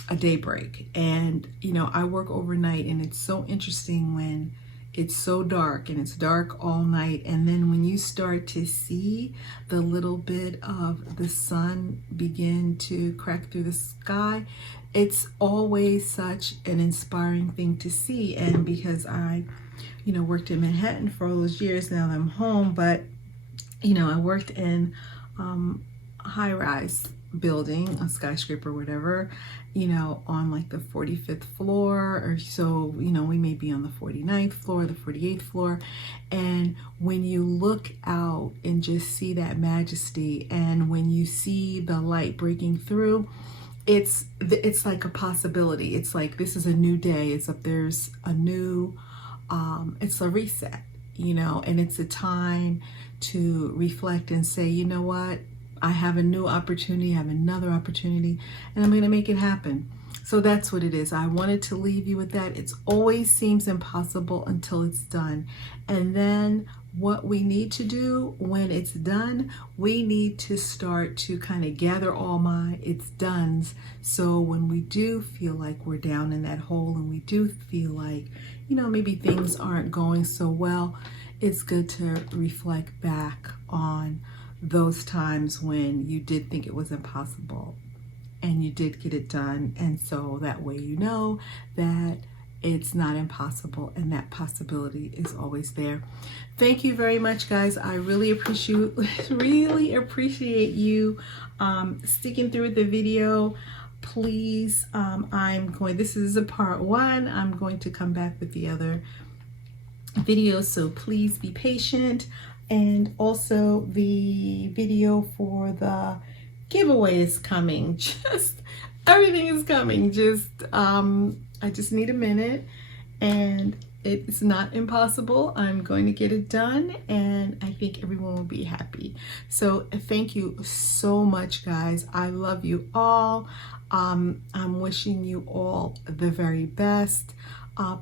a day break. And you know, I work overnight, and it's so interesting when it's so dark, and it's dark all night, and then when you start to see the little bit of the sun begin to crack through the sky, it's always such an inspiring thing to see. And because I, you know, worked in Manhattan for all those years, now that I'm home, but you know, I worked in a high-rise building, a skyscraper, whatever, you know, on like the 45th floor or so. You know, we may be on the 49th floor, the 48th floor, and when you look out and just see that majesty, and when you see the light breaking through, it's like a possibility. It's like this is a new day. It's up, there's a new it's a reset, you know, and it's a time to reflect and say, you know what, I have a new opportunity, I have another opportunity, and I'm going to make it happen. So that's what it is. I wanted to leave you with that. It always seems impossible until it's done. And then what we need to do when it's done, we need to start to kind of gather all my it's dones. So when we do feel like we're down in that hole, and we do feel like, you know, maybe things aren't going so well, it's good to reflect back on those times when you did think it was impossible and you did get it done. And so that way you know that it's not impossible, and that possibility is always there. Thank you very much, guys. I really appreciate you sticking through the video. Please, this is a part one. I'm going to come back with the other videos, so please be patient. And also the video for the giveaway is coming. Just everything is coming. Just I just need a minute, and it's not impossible. I'm going to get it done, and I think everyone will be happy. So thank you so much, guys. I love you all. I'm wishing you all the very best.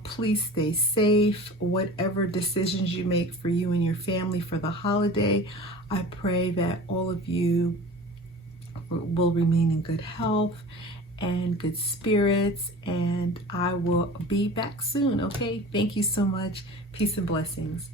Please stay safe. Whatever decisions you make for you and your family for the holiday, I pray that all of you will remain in good health and good spirits, and I will be back soon. Okay, thank you so much. Peace and blessings.